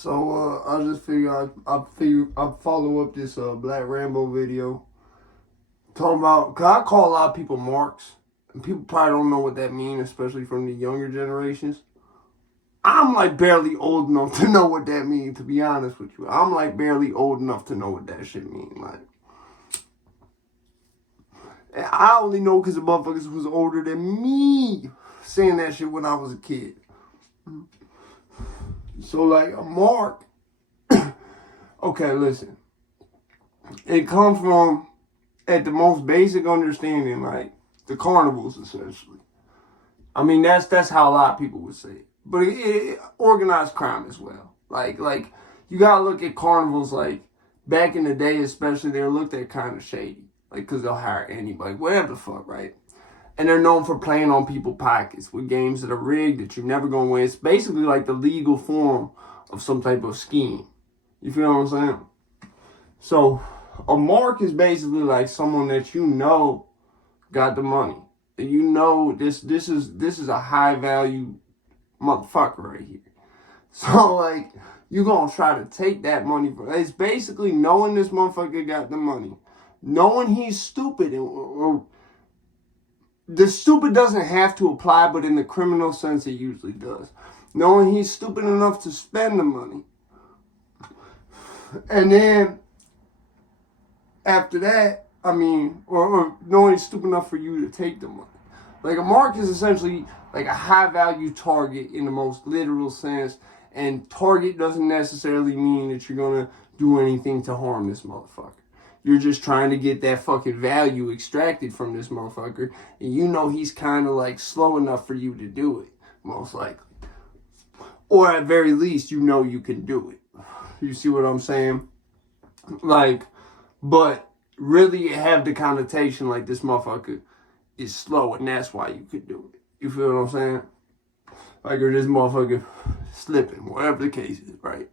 So I just figured I'd follow up this Black Rambo video talking about, cause I call a lot of people marks, and people probably don't know what that means, especially from the younger generations. I'm like barely old enough to know what that means, to be honest with you. I'm like barely old enough to know what that shit means. Like, and I only know because the motherfuckers was older than me saying that shit when I was a kid. So like a mark, okay, listen. It comes from, at the most basic understanding, like the carnivals essentially. I mean that's how a lot of people would say it. But it organized crime as well. Like you gotta look at carnivals like back in the day, especially they were looked at kind of shady, like because they'll hire anybody, whatever the fuck, right? And they're known for playing on people's pockets with games that are rigged that you're never gonna win. It's basically like the legal form of some type of scheme. You feel what I'm saying? So a mark is basically like someone that you know got the money. And you know this is a high value motherfucker right here. So like you gonna try to take that money from, it's basically knowing this motherfucker got the money, knowing he's stupid, or the stupid doesn't have to apply, but in the criminal sense it usually does. Knowing he's stupid enough to spend the money, and then after that, I mean, or knowing he's stupid enough for you to take the money. Like a mark is essentially like a high value target in the most literal sense, and target doesn't necessarily mean that you're gonna do anything to harm this motherfucker. You're just trying to get that fucking value extracted from this motherfucker, and you know he's kind of like slow enough for you to do it, most likely. Or at very least, you know you can do it. You see what I'm saying? Like, but really have the connotation like this motherfucker is slow, and that's why you could do it. You feel what I'm saying? Like, or this motherfucker slipping, whatever the case is, right?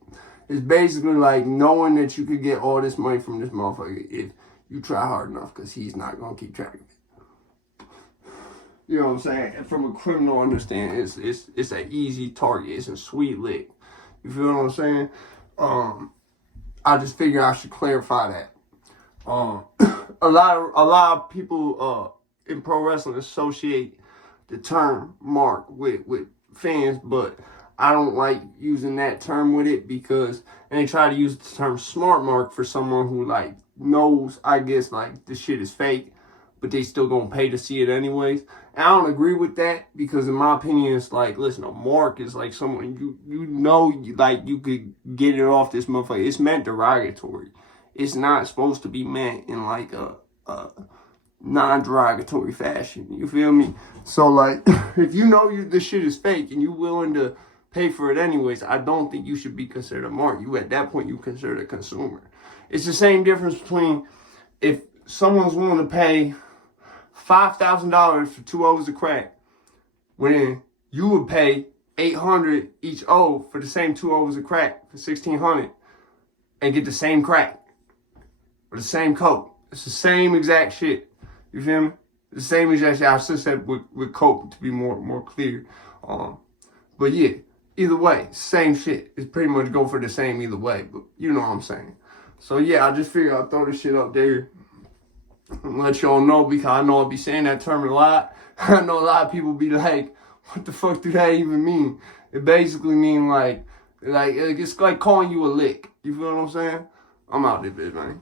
It's basically like knowing that you could get all this money from this motherfucker if you try hard enough, because he's not going to keep track of it. You know what I'm saying? And from a criminal understanding, it's an easy target. It's a sweet lick. You feel what I'm saying? I just figured I should clarify that. A lot of people in pro wrestling associate the term mark with fans, but I don't like using that term with it, because, and they try to use the term smart mark for someone who like knows, I guess, like the shit is fake, but they still gonna pay to see it anyways. And I don't agree with that, because in my opinion, it's like, listen, a mark is like someone you know, like you could get it off this motherfucker. It's meant derogatory. It's not supposed to be meant in like a non-derogatory fashion. You feel me? So like, if you know this shit is fake and you willing to pay for it anyways, I don't think you should be considered a mark. You, at that point, you considered a consumer. It's the same difference between if someone's willing to pay $5,000 for 2 O's of crack, when you would pay $800 each O for the same 2 O's of crack for $1,600 and get the same crack or the same coke. It's the same exact shit. You feel me? The same exact shit. I should have said with coke to be more clear. But yeah, either way, same shit. It's pretty much go for the same either way, but you know what I'm saying. So yeah, I just figured I'd throw this shit up there and let y'all know, because I know I'll be saying that term a lot. I know a lot of people be like, what the fuck do that even mean? It basically mean like it's like calling you a lick. You feel what I'm saying? I'm out there, bitch, man.